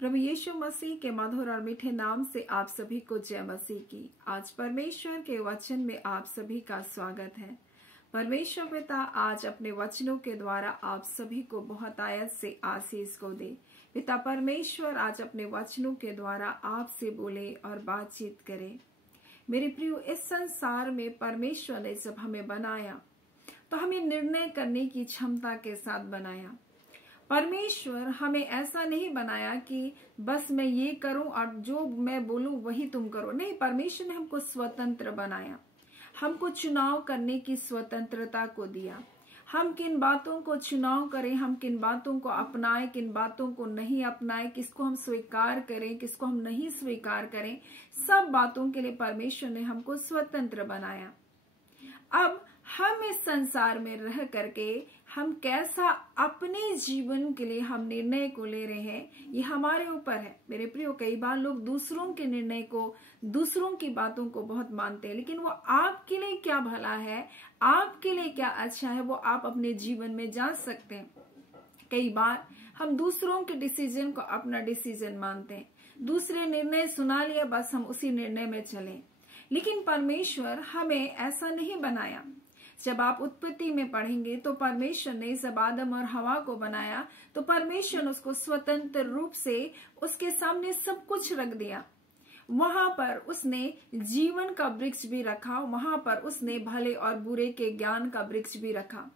प्रभु यीशु मसीह के मधुर और मीठे नाम से आप सभी को जय मसीह की। आज परमेश्वर के वचन में आप सभी का स्वागत है। परमेश्वर पिता आज अपने वचनों के द्वारा आप सभी को बहुत आयत से आशीष को दे। पिता परमेश्वर आज अपने वचनों के द्वारा आपसे बोले और बातचीत करे। मेरे प्रिय, इस संसार में परमेश्वर ने जब हमें बनाया तो हमें निर्णय करने की क्षमता के साथ बनाया। परमेश्वर हमें ऐसा नहीं बनाया कि बस मैं ये करूं और जो मैं बोलूं वही तुम करो। नहीं, परमेश्वर ने हमको स्वतंत्र बनाया, हमको चुनाव करने की स्वतंत्रता को दिया। हम किन बातों को चुनाव करें, हम किन बातों को अपनाएं, किन बातों को नहीं अपनाएं, किसको हम स्वीकार करें, किसको हम नहीं स्वीकार करें, सब बातों के लिए परमेश्वर ने हमको स्वतंत्र बनाया। अब हम इस संसार में रह करके हम कैसा अपने जीवन के लिए हम निर्णय को ले रहे हैं, ये हमारे ऊपर है। मेरे प्रियो, कई बार लोग दूसरों के निर्णय को, दूसरों की बातों को बहुत मानते हैं, लेकिन वो आपके लिए क्या भला है, आपके लिए क्या अच्छा है, वो आप अपने जीवन में जान सकते हैं। कई बार हम दूसरों के डिसीजन को अपना डिसीजन मानते हैं। दूसरे निर्णय सुना लिया, बस हम उसी निर्णय में चलें। लेकिन परमेश्वर हमें ऐसा नहीं बनाया। जब आप उत्पत्ति में पढ़ेंगे तो परमेश्वर ने जब आदम और हवा को बनाया तो परमेश्वर ने उसको स्वतंत्र रूप से उसके सामने सब कुछ रख दिया। वहां पर उसने जीवन का वृक्ष भी रखा, वहां पर उसने भले और बुरे के ज्ञान का वृक्ष भी रखा।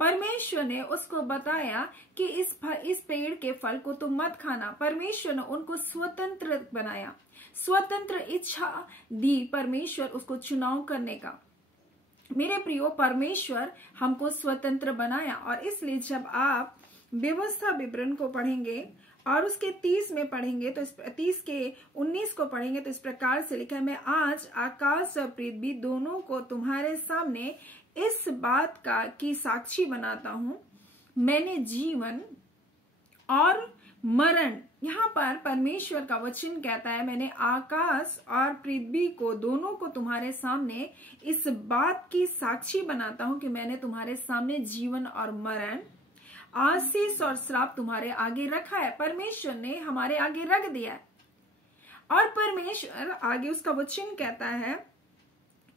परमेश्वर ने उसको बताया कि इस पेड़ के फल को तुम मत खाना। परमेश्वर ने उनको स्वतंत्र बनाया, स्वतंत्र इच्छा दी परमेश्वर उसको चुनाव करने का। मेरे प्रियो, परमेश्वर हमको स्वतंत्र बनाया और इसलिए जब आप व्यवस्था विवरण को पढ़ेंगे और उसके 30 में पढ़ेंगे तो 30 के 19 को पढ़ेंगे तो इस प्रकार से लिखा है, मैं आज आकाश और पृथ्वी दोनों को तुम्हारे सामने इस बात का की साक्षी बनाता हूं, मैंने जीवन और मरण, यहाँ पर परमेश्वर का वचन कहता है, मैंने आकाश और पृथ्वी को दोनों को तुम्हारे सामने इस बात की साक्षी बनाता हूं कि मैंने तुम्हारे सामने जीवन और मरण, आशीष और श्राप तुम्हारे आगे रखा है। परमेश्वर ने हमारे आगे रख दिया है और परमेश्वर आगे उसका वचन कहता है,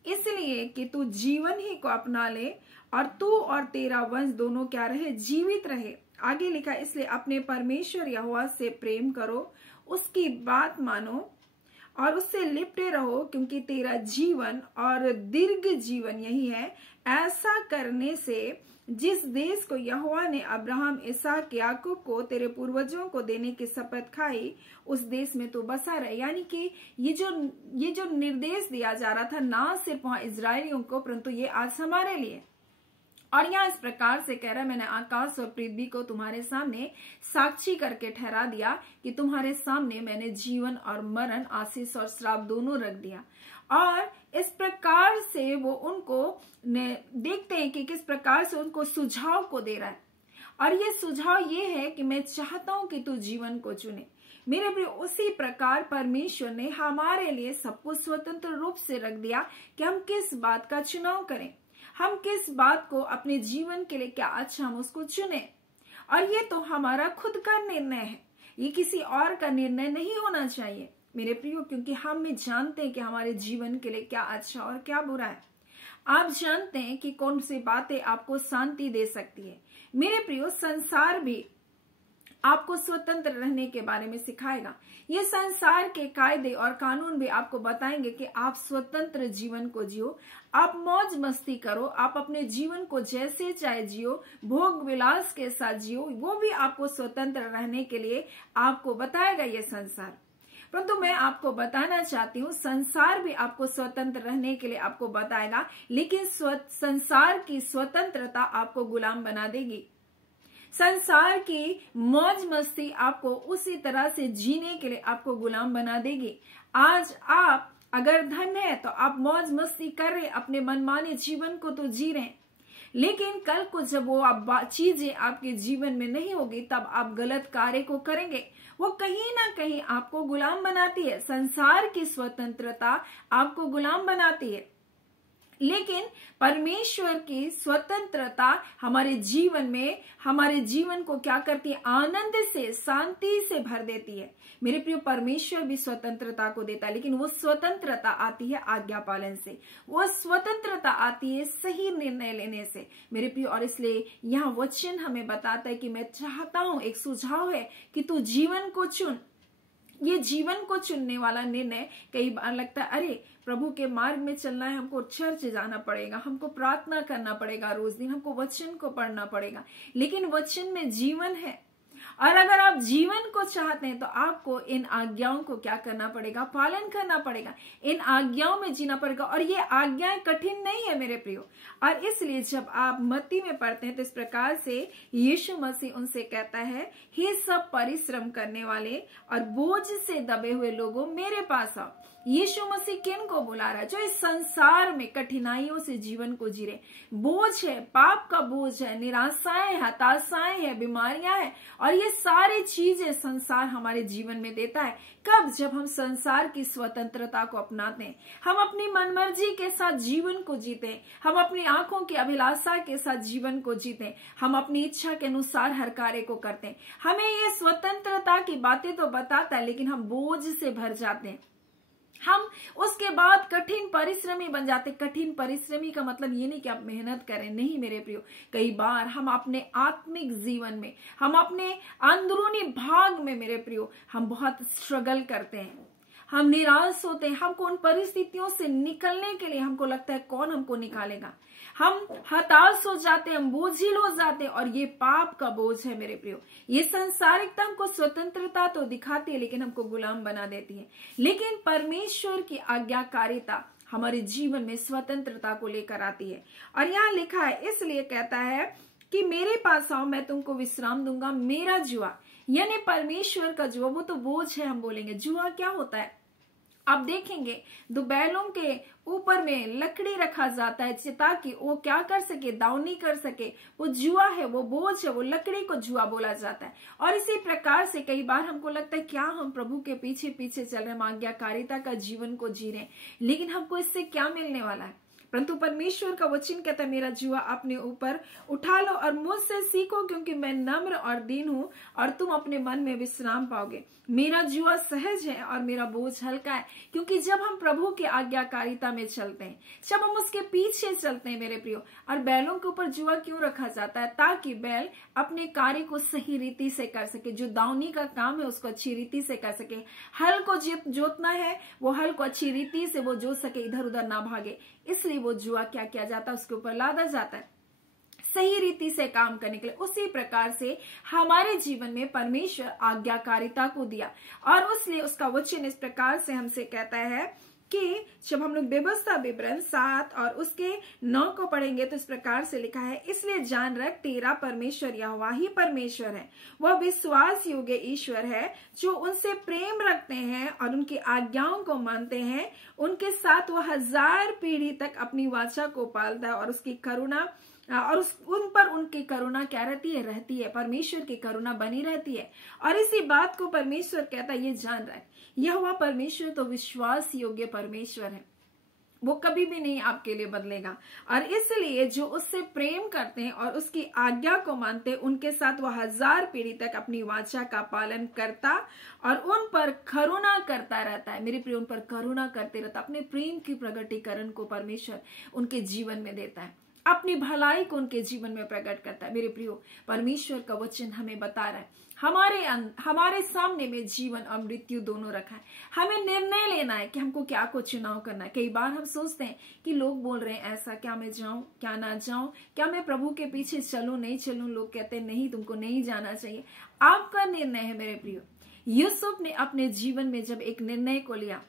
इसलिए कि तू जीवन ही को अपना ले और तू और तेरा वंश दोनों क्या रहे, जीवित रहे। आगे लिखा, इसलिए अपने परमेश्वर यहोवा से प्रेम करो, उसकी बात मानो और उससे लिपटे रहो, क्योंकि तेरा जीवन और दीर्घ जीवन यही है। ऐसा करने से जिस देश को यहोवा ने अब्राहम, इसहाक, याकूब को तेरे पूर्वजों को देने की शपथ खाई, उस देश में तो बसा रहे। यानी कि ये जो निर्देश दिया जा रहा था ना सिर्फ वहां इजरायलियों को, परंतु ये आज हमारे लिए। और यहाँ इस प्रकार से कह रहा है, मैंने आकाश और पृथ्वी को तुम्हारे सामने साक्षी करके ठहरा दिया कि तुम्हारे सामने मैंने जीवन और मरण, आशीष और श्राप दोनों रख दिया। और इस प्रकार से वो उनको देखते हैं कि किस प्रकार से उनको सुझाव को दे रहा है। और ये सुझाव ये है कि मैं चाहता हूं कि तू जीवन को चुने। मेरे प्रिय, उसी प्रकार परमेश्वर ने हमारे लिए सब कुछ स्वतंत्र रूप से रख दिया कि हम किस बात का चुनाव करें, हम किस बात को अपने जीवन के लिए क्या अच्छा हम उसको चुने। और ये तो हमारा खुद का निर्णय है, ये किसी और का निर्णय नहीं होना चाहिए मेरे प्रियो, क्योंकि हम जानते हैं कि हमारे जीवन के लिए क्या अच्छा और क्या बुरा है। आप जानते हैं कि कौन सी बातें आपको शांति दे सकती है। मेरे प्रियो, संसार भी आपको स्वतंत्र रहने के बारे में सिखाएगा। ये संसार के कायदे और कानून भी आपको बताएंगे कि आप स्वतंत्र जीवन को जियो, आप मौज मस्ती करो, आप अपने जीवन को जैसे चाहे जियो, भोग विलास के साथ जियो। वो भी आपको स्वतंत्र रहने के लिए आपको बताएगा ये संसार। परंतु मैं आपको बताना चाहती हूँ, संसार भी आपको स्वतंत्र रहने के लिए आपको बताएगा, लेकिन संसार की स्वतंत्रता आपको गुलाम बना देगी। संसार की मौज मस्ती आपको उसी तरह से जीने के लिए आपको गुलाम बना देगी। आज आप अगर धन है तो आप मौज मस्ती कर रहे, अपने मनमाने जीवन को तो जी रहे, लेकिन कल को जब वो चीजें आपके जीवन में नहीं होगी तब आप गलत कार्य को करेंगे। वो कहीं ना कहीं आपको गुलाम बनाती है। संसार की स्वतंत्रता आपको गुलाम बनाती है, लेकिन परमेश्वर की स्वतंत्रता हमारे जीवन में हमारे जीवन को क्या करती है? आनंद से, शांति से भर देती है। मेरे प्रियो, परमेश्वर भी स्वतंत्रता को देता है, लेकिन वो स्वतंत्रता आती है आज्ञा पालन से, वो स्वतंत्रता आती है सही निर्णय लेने से मेरे प्रियो। और इसलिए यहाँ वचन हमें बताता है कि मैं चाहता हूं, एक सुझाव है कि तू जीवन को चुन। ये जीवन को चुनने वाला निर्णय, कई बार लगता है अरे प्रभु के मार्ग में चलना है, हमको चर्च जाना पड़ेगा, हमको प्रार्थना करना पड़ेगा, रोज दिन हमको वचन को पढ़ना पड़ेगा, लेकिन वचन में जीवन है। और अगर आप जीवन को चाहते हैं तो आपको इन आज्ञाओं को क्या करना पड़ेगा? पालन करना पड़ेगा, इन आज्ञाओं में जीना पड़ेगा। और ये आज्ञाएं कठिन नहीं है मेरे प्रियो। और इसलिए जब आप मत्ती में पढ़ते हैं तो इस प्रकार से यीशु मसीह उनसे कहता है, हे सब परिश्रम करने वाले और बोझ से दबे हुए लोगों, मेरे पास आओ। यीशु मसीह किन को बुला रहा है? जो इस संसार में कठिनाइयों से जीवन को जी रहे, बोझ है, पाप का बोझ है, निराशाएं, हताशाएं है, बीमारियां है, और ये सारी चीजें संसार हमारे जीवन में देता है। कब? जब हम संसार की स्वतंत्रता को अपनाते हैं, हम अपनी मनमर्जी के साथ जीवन को जीते हैं, हम अपनी आंखों की अभिलाषा के साथ जीवन को जीते हैं, हम अपनी इच्छा के अनुसार हर कार्य को करते हैं। हमें ये स्वतंत्रता की बातें तो बताता है, लेकिन हम बोझ से भर जाते हैं। हम उसके बाद कठिन परिश्रमी बन जाते। कठिन परिश्रमी का मतलब ये नहीं कि आप मेहनत करें, नहीं मेरे प्रियो। कई बार हम अपने आत्मिक जीवन में, हम अपने अंदरूनी भाग में मेरे प्रियो, हम बहुत स्ट्रगल करते हैं, हम निराश होते हैं। हमको उन परिस्थितियों से निकलने के लिए हमको लगता है कौन हमको निकालेगा। हम हताश हो जाते हैं, हम बोझिल हो जाते हैं, और ये पाप का बोझ है मेरे प्रियो। ये संसारिकता हमको स्वतंत्रता तो दिखाती है, लेकिन हमको गुलाम बना देती है। लेकिन परमेश्वर की आज्ञाकारिता हमारे जीवन में स्वतंत्रता को लेकर आती है। और यहाँ लिखा है, इसलिए कहता है कि मेरे पास आओ, मैं तुमको विश्राम दूंगा। मेरा जुआ, यानी परमेश्वर का जुआ, वो तो बोझ है। हम बोलेंगे जुआ क्या होता है? आप देखेंगे दो बैलों के ऊपर में लकड़ी रखा जाता है ताकि वो क्या कर सके? दावनी कर सके। वो जुआ है, वो बोझ है, वो लकड़ी को जुआ बोला जाता है। और इसी प्रकार से कई बार हमको लगता है क्या हम प्रभु के पीछे पीछे चल रहे हैं, हम आज्ञाकारिता का जीवन को जी रहे हैं, लेकिन हमको इससे क्या मिलने वाला है? परंतु परमेश्वर का वचन कहता है, मेरा जुआ अपने ऊपर उठा लो और मुझसे सीखो, क्योंकि मैं नम्र और दीन हूं, और तुम अपने मन में विश्राम पाओगे। मेरा जुआ सहज है और मेरा बोझ हल्का है। क्योंकि जब हम प्रभु की आज्ञाकारिता में चलते हैं, जब हम उसके पीछे चलते हैं मेरे प्रियो। और बैलों के ऊपर जुआ क्यों रखा जाता है? ताकि बैल अपने कार्य को सही रीति से कर सके, जो दावनी का काम है उसको अच्छी रीति से कर सके। हल को जोतना है, वो हल को अच्छी रीति से वो जोत सके, इधर उधर ना भागे। इसलिए वो जुआ क्या किया जाता है? उसके ऊपर लादा जाता है सही रीति से काम करने के लिए। उसी प्रकार से हमारे जीवन में परमेश्वर आज्ञाकारिता को दिया, और उसलिए उसका वचन इस प्रकार से हमसे कहता है कि जब हम लोग व्यवस्था विवरण 7 और उसके 9 को पढ़ेंगे तो इस प्रकार से लिखा है, इसलिए जान रख तेरा परमेश्वर यहोवा ही परमेश्वर है। वह विश्वास योग्य ईश्वर है, जो उनसे प्रेम रखते हैं और उनकी आज्ञाओं को मानते हैं। उनके साथ वह 1000 पीढ़ी तक अपनी वाचा को पालता है, और उसकी करुणा और उन पर उनकी करुणा क्या रहती है? परमेश्वर की करुणा बनी रहती है। और इसी बात को परमेश्वर कहता है, ये जान रहा है यहोवा परमेश्वर तो विश्वास योग्य परमेश्वर है, वो कभी भी नहीं आपके लिए बदलेगा। और इसलिए जो उससे प्रेम करते हैं और उसकी आज्ञा को मानते हैं, उनके साथ वह 1000 पीढ़ी तक अपनी वाचा का पालन करता और उन पर करुणा करता रहता है। मेरे प्रिय, उन पर करुणा करते रहता, अपने प्रेम की प्रगटीकरण को परमेश्वर उनके जीवन में देता है, अपनी भलाई को उनके जीवन में प्रकट करता है। मेरे प्रियो, परमेश्वर का वचन हमें बता रहा है हमारे सामने में जीवन और मृत्यु दोनों रखा है। हमें निर्णय लेना है कि हमको क्या को चुनाव करना है। कई बार हम सोचते हैं कि लोग बोल रहे हैं ऐसा, क्या मैं जाऊं क्या ना जाऊं, क्या मैं प्रभु के पीछे चलूं नहीं चलूं। लोग कहते हैं नहीं, तुमको नहीं जाना चाहिए। आपका निर्णय है मेरे प्रियो। यूसुफ ने अपने जीवन में जब एक निर्णय को लिया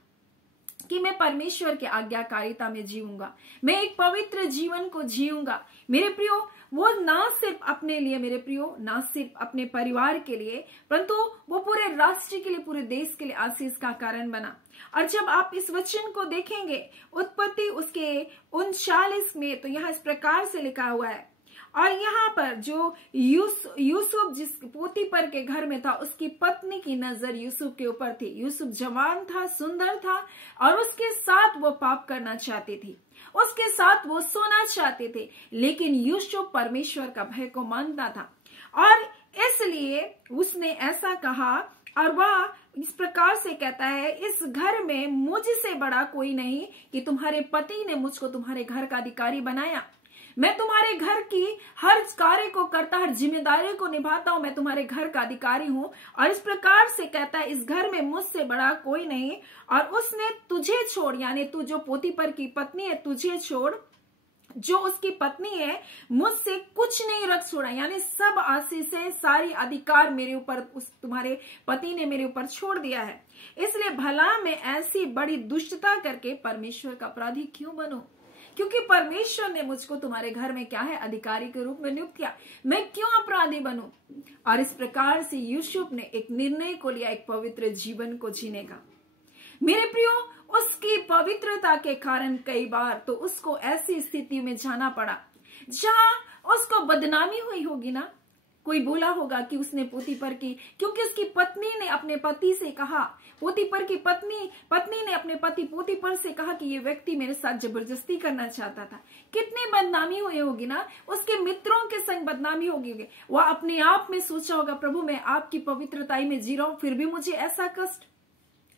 कि मैं परमेश्वर के आज्ञाकारिता में जीऊंगा, मैं एक पवित्र जीवन को जीऊंगा, मेरे प्रियो, वो ना सिर्फ अपने लिए मेरे प्रियो, ना सिर्फ अपने परिवार के लिए, परंतु वो पूरे राष्ट्र के लिए, पूरे देश के लिए आशीष का कारण बना। और जब आप इस वचन को देखेंगे उत्पत्ति उसके 39 में, तो यहाँ इस प्रकार से लिखा हुआ है, और यहाँ पर जो यूसुफ जिस पोतीपर के घर में था, उसकी पत्नी की नजर यूसुफ के ऊपर थी। यूसुफ जवान था, सुंदर था, और उसके साथ वो पाप करना चाहती थी, उसके साथ वो सोना चाहते थे। लेकिन यूसुफ परमेश्वर का भय को मानता था, और इसलिए उसने ऐसा कहा, और वह इस प्रकार से कहता है, इस घर में मुझसे बड़ा कोई नहीं कि तुम्हारे पति ने मुझको तुम्हारे घर का अधिकारी बनाया। मैं तुम्हारे घर की हर कार्य को करता, हर जिम्मेदारी को निभाता हूं, मैं तुम्हारे घर का अधिकारी हूं। और इस प्रकार से कहता है, इस घर में मुझसे बड़ा कोई नहीं, और उसने तुझे छोड़, यानी तू जो पोतीपर की पत्नी है, तुझे छोड़, जो उसकी पत्नी है, मुझसे कुछ नहीं रख छोड़ा, यानी सब आशीषें, सारी अधिकार मेरे ऊपर, उस तुम्हारे पति ने मेरे ऊपर छोड़ दिया है। इसलिए भला मैं ऐसी बड़ी दुष्टता करके परमेश्वर का अपराधी क्यों बनूं? क्योंकि परमेश्वर ने मुझको तुम्हारे घर में क्या है, अधिकारी के रूप में नियुक्त किया, मैं क्यों अपराधी बनूं? और इस प्रकार से यूसुफ ने एक निर्णय को लिया, एक पवित्र जीवन को जीने का। मेरे प्रियो, उसकी पवित्रता के कारण कई बार तो उसको ऐसी स्थिति में जाना पड़ा जहां उसको बदनामी हुई होगी ना। कोई बोला होगा कि उसने पोतीपर की, क्योंकि उसकी पत्नी ने अपने पति से कहा, पोतीपर की पत्नी ने अपने पति पोतीपर से कहा कि ये व्यक्ति मेरे साथ जबरदस्ती करना चाहता था। कितनी बदनामी हुई होगी ना, उसके मित्रों के संग बदनामी होगी। वह अपने आप में सोचा होगा, प्रभु मैं आपकी पवित्रताई में जी रहा हूं, फिर भी मुझे ऐसा कष्ट।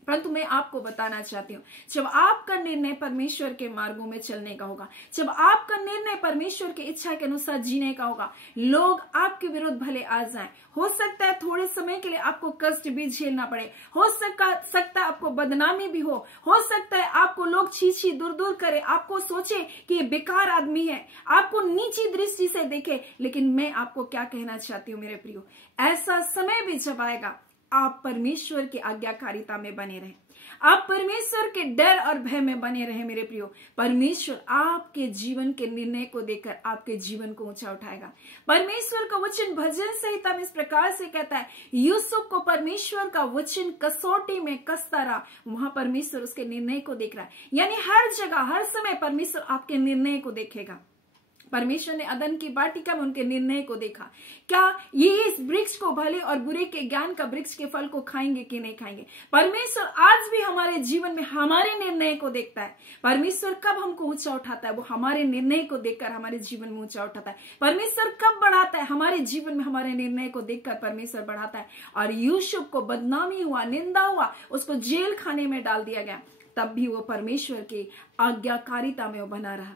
परंतु मैं आपको बताना चाहती हूँ, जब आपका निर्णय परमेश्वर के मार्गों में चलने का होगा, जब आपका निर्णय परमेश्वर की इच्छा के अनुसार जीने का होगा, लोग आपके विरुद्ध भले आ जाएं, हो सकता है थोड़े समय के लिए आपको कष्ट भी झेलना पड़े, हो सकता है आपको बदनामी भी हो सकता है आपको लोग छी दूर दूर करे, आपको सोचे कि ये बेकार आदमी है, आपको नीची दृष्टि से देखे। लेकिन मैं आपको क्या कहना चाहती हूँ मेरे प्रियो, ऐसा समय भी जब आएगा, आप परमेश्वर की आज्ञाकारिता में बने रहें, आप परमेश्वर के डर और भय में बने रहें मेरे प्रियो। परमेश्वर आपके जीवन के निर्णय को देखकर आपके जीवन को ऊंचा उठाएगा। परमेश्वर का वचन भजन संहिता में इस प्रकार से कहता है, यूसुफ को परमेश्वर का वचन कसौटी में कसता रहा, वहां परमेश्वर उसके निर्णय को देख रहा है। यानी हर जगह, हर समय परमेश्वर आपके निर्णय को देखेगा। परमेश्वर ने अदन की वाटिका में उनके निर्णय को देखा, क्या ये इस वृक्ष को, भले और बुरे के ज्ञान का वृक्ष के फल को खाएंगे कि नहीं खाएंगे। परमेश्वर आज भी हमारे जीवन में हमारे निर्णय को देखता है। परमेश्वर कब हमको ऊंचा उठाता है, वो हमारे निर्णय को देखकर हमारे जीवन में ऊंचा उठाता है। परमेश्वर कब बढ़ाता है, हमारे जीवन में हमारे निर्णय को देखकर परमेश्वर बढ़ाता है। और यूसुफ को बदनामी हुआ, निंदा हुआ, उसको जेल खाने में डाल दिया गया, तब भी वो परमेश्वर की आज्ञाकारिता में वो बना रहा।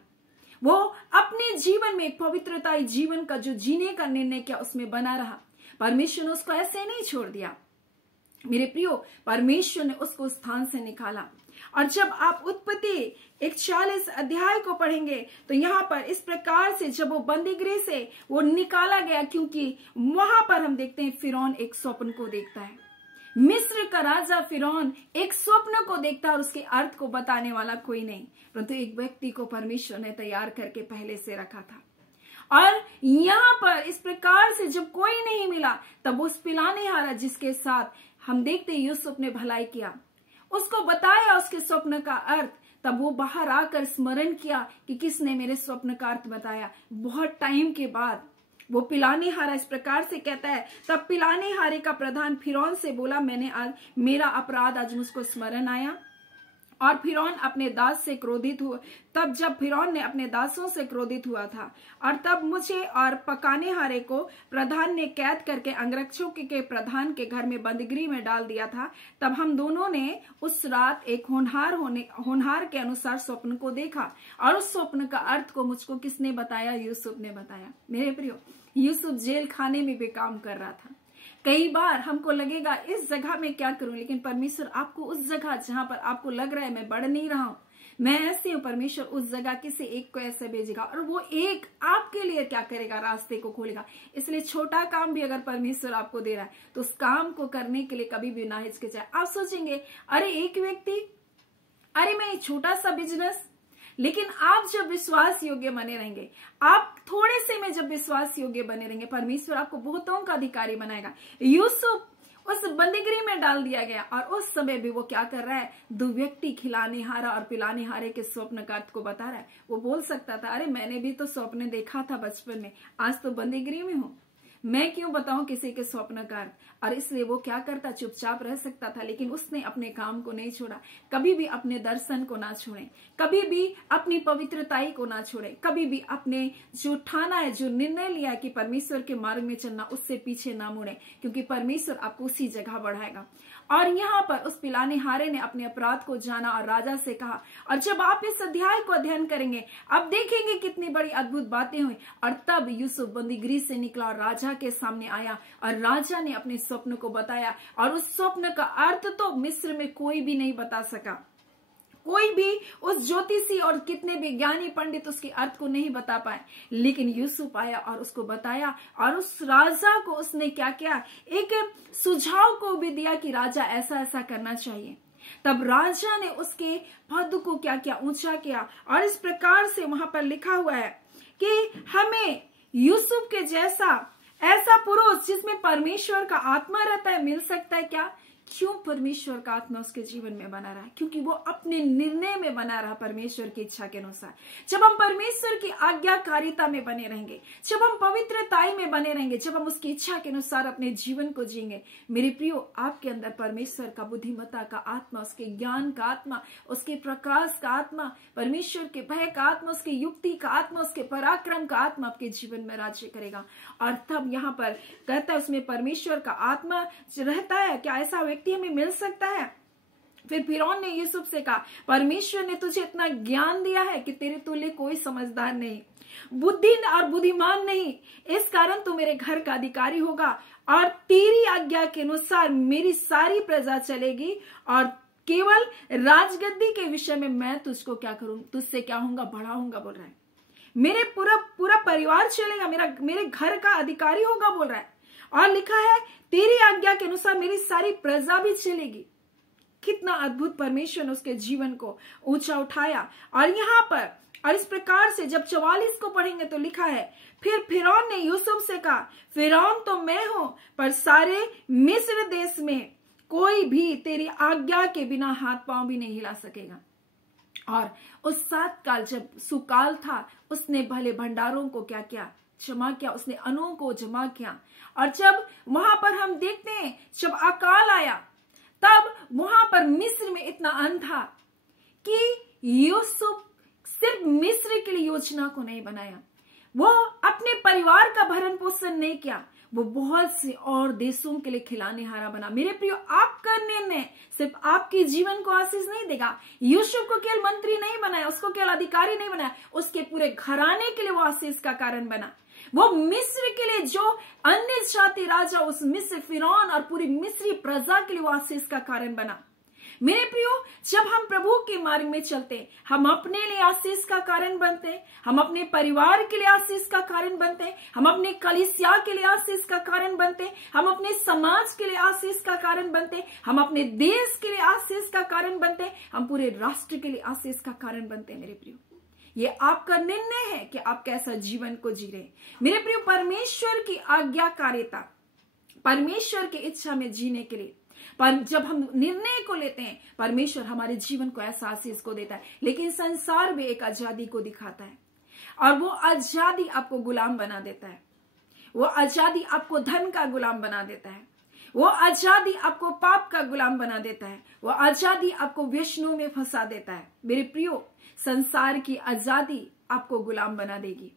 वो अपने जीवन में पवित्रता जीवन का जो जीने का निर्णय किया, उसमें बना रहा। परमेश्वर ने उसको ऐसे नहीं छोड़ दिया मेरे प्रियो, परमेश्वर ने उसको स्थान से निकाला। और जब आप उत्पत्ति 41 अध्याय को पढ़ेंगे तो यहाँ पर इस प्रकार से जब वो बंदीगृह से वो निकाला गया, क्योंकि वहां पर हम देखते हैं फिरौन एक स्वप्न को देखता है। मिस्र का राजा फिरौन एक स्वप्न को देखता है और उसके अर्थ को बताने वाला कोई नहीं, परंतु एक व्यक्ति को परमेश्वर ने तैयार करके पहले से रखा था। और यहाँ पर इस प्रकार से जब कोई नहीं मिला, तब उस पिलाने हारा जिसके साथ हम देखते यूसुफ ने भलाई किया, उसको बताया उसके स्वप्न का अर्थ, तब वो बाहर आकर स्मरण किया कि किसने मेरे स्वप्न का अर्थ बताया। बहुत टाइम के बाद वो पिलाने हारा इस प्रकार से कहता है, तब पिलाने हारे का प्रधान फिरौन से बोला, मैंने आज मेरा अपराध आज मुझको स्मरण आया। और फिरौन अपने दास से क्रोधित हुआ। तब जब फिरौन ने अपने दासों से क्रोधित हुआ था, और तब मुझे और पकाने हारे को प्रधान ने कैद करके अंगरक्षकों के प्रधान के घर में बंदीगृह में डाल दिया था, तब हम दोनों ने उस रात एक होनहार के अनुसार स्वप्न को देखा। और उस स्वप्न का अर्थ को मुझको किसने बताया? यूसुफ ने बताया। मेरे प्रियो, यूसुफ जेल खाने में भी काम कर रहा था। कई बार हमको लगेगा इस जगह में क्या करूं, लेकिन परमेश्वर आपको उस जगह जहां पर आपको लग रहा है मैं बढ़ नहीं रहा हूं, मैं ऐसी हूं, परमेश्वर उस जगह किसी एक को ऐसे भेजेगा और वो एक आपके लिए क्या करेगा? रास्ते को खोलेगा। इसलिए छोटा काम भी अगर परमेश्वर आपको दे रहा है तो उस काम को करने के लिए कभी भी ना हिचकिचाए। आप सोचेंगे अरे एक व्यक्ति, अरे मैं छोटा सा बिजनेस, लेकिन आप जब विश्वास योग्य बने रहेंगे, आप थोड़े से में जब विश्वास योग्य बने रहेंगे, परमेश्वर आपको बहुतों का अधिकारी बनाएगा। यूसुफ उस बंदीगृह में डाल दिया गया। और उस समय भी वो क्या कर रहा है, दो व्यक्ति खिलाने हारा और पिलाने हारे के स्वप्न का अर्थ को बता रहा है। वो बोल सकता था, अरे मैंने भी तो स्वप्न देखा था बचपन में, आज तो बंदीगृह में हूं, मैं क्यों बताऊं किसी के स्वप्न का अर्थ। और इसलिए वो क्या करता, चुपचाप रह सकता था। लेकिन उसने अपने काम को नहीं छोड़ा, कभी भी अपने दर्शन को ना छोड़े, कभी भी अपनी पवित्रताई को ना छोड़े, कभी भी अपने जो ठाना है, जो निर्णय लिया है कि परमेश्वर के मार्ग में चलना, उससे पीछे ना मुड़े, क्योंकि परमेश्वर आपको उसी जगह बढ़ाएगा। और यहाँ पर उस पिलाने हारे ने अपने अपराध को जाना और राजा से कहा। और जब आप इस अध्याय को अध्ययन करेंगे, आप देखेंगे कितनी बड़ी अद्भुत बातें हुई। और तब यूसुफ बंदीगृह से निकला और राजा के सामने आया और राजा ने अपने स्वप्न को बताया। और उस स्वप्न का अर्थ तो मिस्र में कोई भी नहीं बता सका, कोई भी उस ज्योतिषी और कितने भी ज्ञानी पंडित उसके अर्थ को नहीं बता पाए। लेकिन यूसुफ आया और उसको बताया। और उस राजा को उसने क्या किया, एक सुझाव को भी दिया कि राजा ऐसा ऐसा करना चाहिए। तब राजा ने उसके पद को क्या किया, ऊंचा किया। और इस प्रकार से वहां पर लिखा हुआ है कि हमें यूसुफ के जैसा ऐसा पुरुष जिसमें परमेश्वर का आत्मा रहता है मिल सकता है क्या? क्यों परमेश्वर का आत्मा उसके जीवन में बना रहा? क्योंकि वो अपने निर्णय में बना रहा परमेश्वर की इच्छा के अनुसार। जब हम परमेश्वर की आज्ञाकारिता में बने रहेंगे, जब हम पवित्रताई में बने रहेंगे, जब हम उसकी इच्छा के अनुसार अपने जीवन को जिएंगे, मेरे प्रियो, आपके अंदर परमेश्वर का बुद्धिमत्ता का आत्मा, उसके ज्ञान का आत्मा, उसके प्रकाश का आत्मा, परमेश्वर के भय का आत्मा, उसकी युक्ति का आत्मा, उसके पराक्रम का आत्मा आपके जीवन में राज्य करेगा। और तब यहाँ पर कहता है उसमें परमेश्वर का आत्मा रहता है। क्या ऐसा व्यक्ति हमें मिल सकता है? फिर फिरौन ने यूसुफ से कहा, परमेश्वर ने तुझे इतना ज्ञान दिया है कि तेरे तुल्य कोई समझदार नहीं, बुद्धि और बुद्धिमान नहीं, इस कारण तू मेरे घर का अधिकारी होगा और तेरी आज्ञा के अनुसार मेरी सारी प्रजा चलेगी और केवल राजगद्दी के विषय में मैं तुझको क्या करूं, तुझसे क्या होऊंगा, बढ़ाऊंगा बोल रहा है। मेरे पूरा परिवार चलेगा, मेरे घर का अधिकारी होगा बोल रहा है। और लिखा है तेरी आज्ञा के अनुसार मेरी सारी प्रजा भी चलेगी। कितना अद्भुत परमेश्वर ने उसके जीवन को ऊंचा उठाया। और यहाँ पर और इस प्रकार से जब 44 को पढ़ेंगे तो लिखा है, फिर फिरौन ने यूसुफ से कहा, फिरौन तो मैं हूं, पर सारे मिस्र देश में कोई भी तेरी आज्ञा के बिना हाथ पांव भी नहीं हिला सकेगा। और उस 7 काल जब सुकाल था, उसने भले भंडारों को क्या किया, जमा किया, उसने अन्नों को जमा किया। और जब वहां पर हम देखते हैं, जब अकाल आया, तब वहां पर मिस्र में इतना अन्न था कि यूसुफ सिर्फ मिस्र के लिए योजना को नहीं बनाया, वो अपने परिवार का भरण पोषण नहीं किया, वो बहुत से और देशों के लिए खिलाने हारा बना। मेरे प्रियो, आपका निर्णय सिर्फ आपके जीवन को आशीष नहीं देगा। यूसुफ को केवल मंत्री नहीं बनाया, उसको केवल अधिकारी नहीं बनाया, उसके पूरे घराने के लिए वो आशीष का कारण बना। वो मिस्र के लिए जो अन्य जाति राजा, उस मिस्र फिरौन और पूरी मिस्री प्रजा के लिए वो आशीष का कारण बना। मेरे प्रियो, जब हम प्रभु के मार्ग में चलते, हम अपने लिए आशीष का कारण बनते, हम अपने परिवार के लिए आशीष का कारण बनते, हम अपने कलीसिया के लिए आशीष का कारण बनते, हम अपने समाज के लिए आशीष का कारण बनते, हम अपने देश के लिए आशीष का कारण बनते, हम पूरे राष्ट्र के लिए आशीष का कारण बनते। मेरे प्रियो, ये आपका निर्णय है कि आप कैसा जीवन को जी रहे। मेरे प्रियो, परमेश्वर की आज्ञाकारिता, परमेश्वर की इच्छा में जीने के लिए पर जब हम निर्णय को लेते हैं, परमेश्वर हमारे जीवन को ऐसा आशीष को देता है। लेकिन संसार भी एक आजादी को दिखाता है और वो आजादी आपको गुलाम बना देता है, वो आजादी आपको धन का गुलाम बना देता है, वो आजादी आपको पाप का गुलाम बना देता है, वो आजादी आपको व्यसनों में फंसा देता है। मेरे प्रियो, संसार की आजादी आपको गुलाम बना देगी,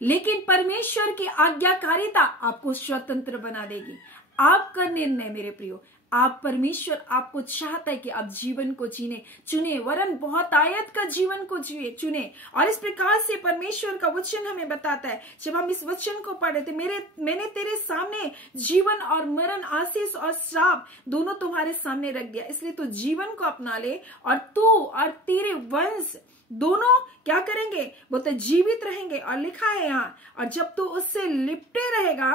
लेकिन परमेश्वर की आज्ञाकारिता आपको स्वतंत्र बना देगी। आपका निर्णय मेरे प्रियो, आप परमेश्वर आपको चाहता है कि आप जीवन को चुने, वरन बहुत आयत का जीवन को चुने। और इस प्रकार से परमेश्वर का वचन हमें बताता है, जब हम इस वचन को पढ़े थे, मैंने तेरे सामने जीवन और मरण, आशीष और श्राप दोनों तुम्हारे सामने रख दिया, इसलिए तू जीवन को अपना ले और तू और तेरे वंश दोनों क्या करेंगे, बोलते जीवित रहेंगे। और लिखा है यहाँ, और जब तू उससे लिपटे रहेगा,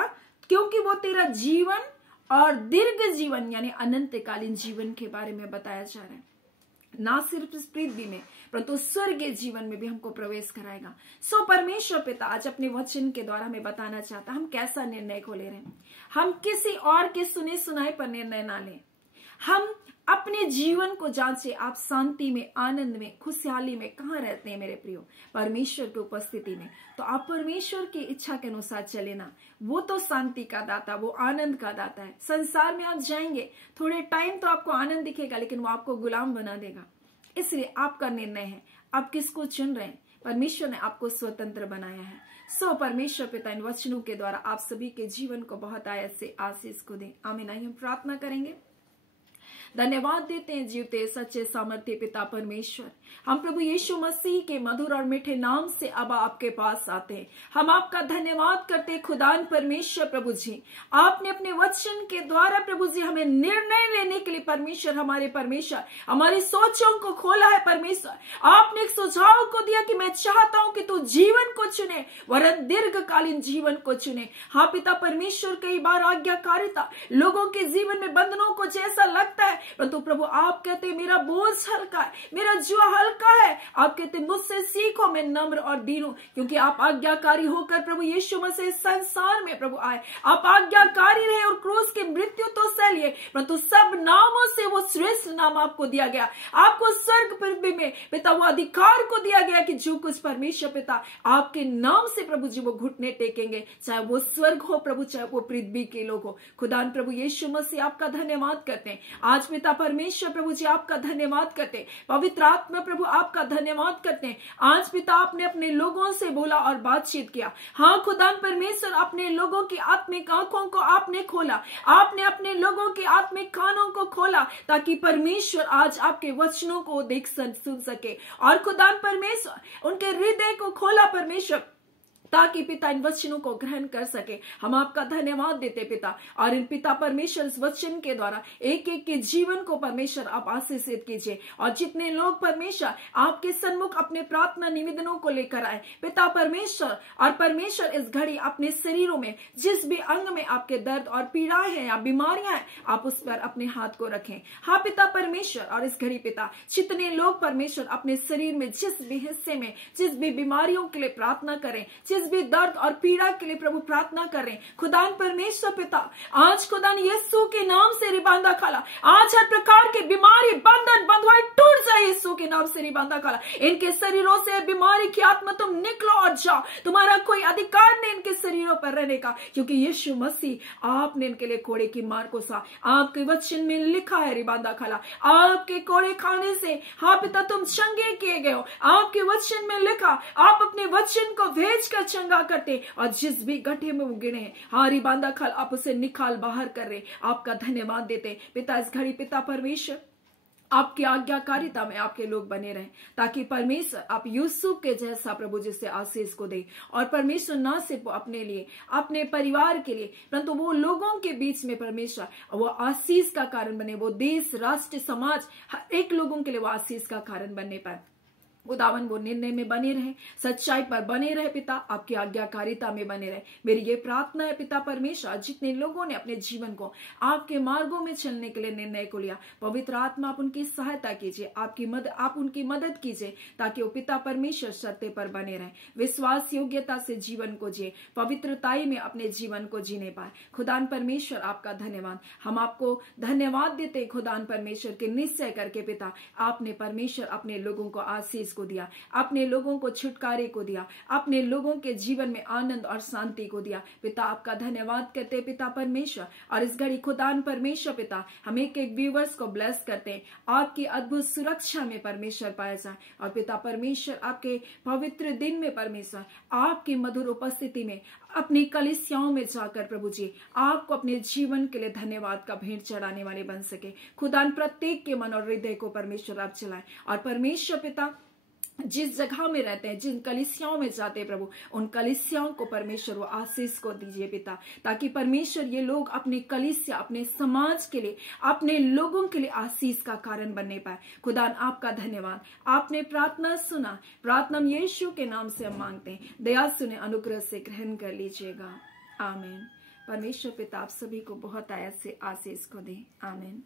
क्योंकि वो तेरा जीवन और दीर्घ जीवन यानी अनंतकालीन जीवन के बारे में बताया जा रहा है। ना सिर्फ इस पृथ्वी में परंतु स्वर्गीय जीवन में भी हमको प्रवेश कराएगा। सो परमेश्वर पिता आज अपने वचन के द्वारा हमें बताना चाहता हम कैसा निर्णय को ले रहे हैं। हम किसी और के सुने सुनाए पर निर्णय ना लें, हम अपने जीवन को जांचे। आप शांति में, आनंद में, खुशहाली में कहाँ रहते हैं मेरे प्रियो? परमेश्वर की उपस्थिति में। तो आप परमेश्वर की इच्छा के अनुसार चले ना। वो तो शांति का दाता, वो आनंद का दाता है। संसार में आप जाएंगे, थोड़े टाइम तो आपको आनंद दिखेगा, लेकिन वो आपको गुलाम बना देगा। इसलिए आपका निर्णय है, आप किसको चुन रहे हैं। परमेश्वर ने आपको स्वतंत्र बनाया है। सो परमेश्वर पिता इन वचनों के द्वारा आप सभी के जीवन को बहुत आयत से आशीष को दे। आमीन। आइए हम प्रार्थना करेंगे। धन्यवाद देते हैं जीवते सच्चे सामर्थ्य पिता परमेश्वर, हम प्रभु यीशु मसीह के मधुर और मीठे नाम से अब आपके पास आते हैं। हम आपका धन्यवाद करते हैं खुदान परमेश्वर प्रभु जी। आपने अपने वचन के द्वारा प्रभु जी हमें निर्णय लेने के लिए परमेश्वर, हमारे परमेश्वर, हमारी सोचों को खोला है परमेश्वर। आपने एक सुझाव को दिया कि मैं चाहता हूं कि तू जीवन को चुने, वरन दीर्घकालीन जीवन को चुने। हाँ पिता परमेश्वर, कई बार आज्ञाकारिता लोगों के जीवन में बंधनों को जैसा लगता है, परंतु प्रभु आप कहते मेरा बोझ हल्का है, मेरा जुआ हल्का है। आप कहते मुझसे सीखो, मैं नम्र और दीन हूं, क्योंकि आप आज्ञाकारी होकर प्रभु यीशु मसीह संसार में प्रभु आए। आप आज्ञाकारी रहे और क्रूस की मृत्यु तो सह लिए, परंतु सब नामों से वो श्रेष्ठ नाम आपको दिया गया। आपको स्वर्ग पृथ्वी में पिता वो अधिकार को दिया गया कि जो कुछ परमेश्वर पिता आपके नाम से प्रभु जी वो घुटने टेकेंगे, चाहे वो स्वर्ग हो प्रभु, चाहे वो पृथ्वी के लोग हो। खुदान प्रभु यीशु मसीह आपका धन्यवाद करते हैं। आज पिता परमेश्वर प्रभु जी आपका धन्यवाद करते हैं। पवित्र आत्मा प्रभु आपका धन्यवाद करते हैं। आज पिता आपने अपने लोगों से बोला और बातचीत किया। हाँ खुदा परमेश्वर, अपने लोगों की आत्मिक आंखों को आपने खोला, आपने अपने लोगों के आत्मिक कानों को खोला, ताकि परमेश्वर आज आपके वचनों को देख सुन सके। और खुदा परमेश्वर उनके हृदय को खोला परमेश्वर, ताकि पिता इन वचनों को ग्रहण कर सके। हम आपका धन्यवाद देते पिता, और इन पिता परमेश्वर इस वचन के द्वारा एक एक के जीवन को परमेश्वर आप आशीषित कीजिए। और जितने लोग परमेश्वर आपके सन्मुख अपने प्रार्थना निवेदनों को लेकर आए पिता परमेश्वर, और परमेश्वर इस घड़ी अपने शरीरों में जिस भी अंग में आपके दर्द और पीड़ाएं हैं या बीमारियां हैं, आप उस पर अपने हाथ को रखें। हाँ पिता परमेश्वर, और इस घड़ी पिता जितने लोग परमेश्वर अपने शरीर में जिस भी हिस्से में जिस भी बीमारियों के लिए प्रार्थना करें, जिस भी दर्द और पीड़ा के लिए प्रभु प्रार्थना करें, खुदान परमेश्वर पिता आज खुदान यीशु के नाम से रिबांदा खाला, आज हर प्रकार की बीमारी बंधन बंधवाई टूट जाए यीशु के नाम से रिबांदा खाला। इनके शरीरों से बीमारी की आत्मा तुम निकलो और जाओ, तुम्हारा कोई अधिकार नहीं इनके शरीरों पर रहने का, क्योंकि यीशु मसीह आपने इनके लिए कोड़े की मार को सा आपके वचन में लिखा है रिबांदा खाला। आपके कोड़े खाने से हाँ पिता तुम चंगे किए गए हो, आपके वचन में लिखा, आप अपने वचन को भेज कर चंगा करते, और जिस भी गड्ढे में वो गिरे हैं हारी बांधा खल आप उसे निकाल बाहर कर रहे। आपका धन्यवाद देते पिता। इस घड़ी पिता परमेश्वर आपकी आज्ञाकारिता में आपके लोग बने रहें, ताकि परमेश्वर आप यूसुफ के जैसा प्रभु जिससे आशीष को दे। और परमेश्वर ना सिर्फ अपने लिए, अपने परिवार के लिए, परंतु वो लोगों के बीच में परमेश्वर वो आशीष का कारण बने। वो देश, राष्ट्र, समाज, हर एक लोगों के लिए वो आशीष का कारण बनने पाए। खुदावन वो निर्णय में बने रहे, सच्चाई पर बने रहे पिता, आपकी आज्ञाकारिता में बने रहे। मेरी ये प्रार्थना है पिता परमेश्वर, जितने लोगों ने अपने जीवन को आपके मार्गों में चलने के लिए निर्णय को लिया, पवित्र आत्मा आप उनकी सहायता कीजिए, आप उनकी मदद कीजिए, ताकि वो पिता परमेश्वर सत्य पर बने रहे, विश्वास योग्यता से जीवन को जिए, पवित्रताई में अपने जीवन को जीने पाए। खुदान परमेश्वर आपका धन्यवाद, हम आपको धन्यवाद देते खुदान परमेश्वर के निश्चय करके पिता आपने परमेश्वर अपने लोगों को आशीष को दिया, अपने लोगों को छुटकारे को दिया, अपने लोगों के जीवन में आनंद और शांति को दिया। पिता आपका धन्यवाद करते पिता परमेश्वर। और इस घड़ी खुदान परमेश्वर पिता हम एक एक व्यूवर्स को ब्लेस करते हैं, आपकी अद्भुत सुरक्षा में परमेश्वर पाया जाए। और पिता परमेश्वर आपके पवित्र दिन में परमेश्वर आपकी मधुर उपस्थिति में अपनी कलीसियाओं में जाकर प्रभु जी आपको अपने जीवन के लिए धन्यवाद का भेंट चढ़ाने वाले बन सके। खुदान प्रत्येक के मन और हृदय को परमेश्वर आप चलाएं। और परमेश्वर पिता जिस जगह में रहते हैं, जिन कलीसियाओं में जाते हैं प्रभु, उन कलीसियाओं को परमेश्वर वो आशीष को दीजिए पिता, ताकि परमेश्वर ये लोग अपने कलीसिया, अपने समाज के लिए, अपने लोगों के लिए आशीष का कारण बनने पाए। खुदा आपका धन्यवाद, आपने प्रार्थना सुना, प्रार्थना यीशु के नाम से हम मांगते हैं, दया सुने, अनुग्रह से ग्रहण कर लीजिएगा। आमीन। परमेश्वर पिता आप सभी को बहुत आयत से आशीष को दे। आमीन।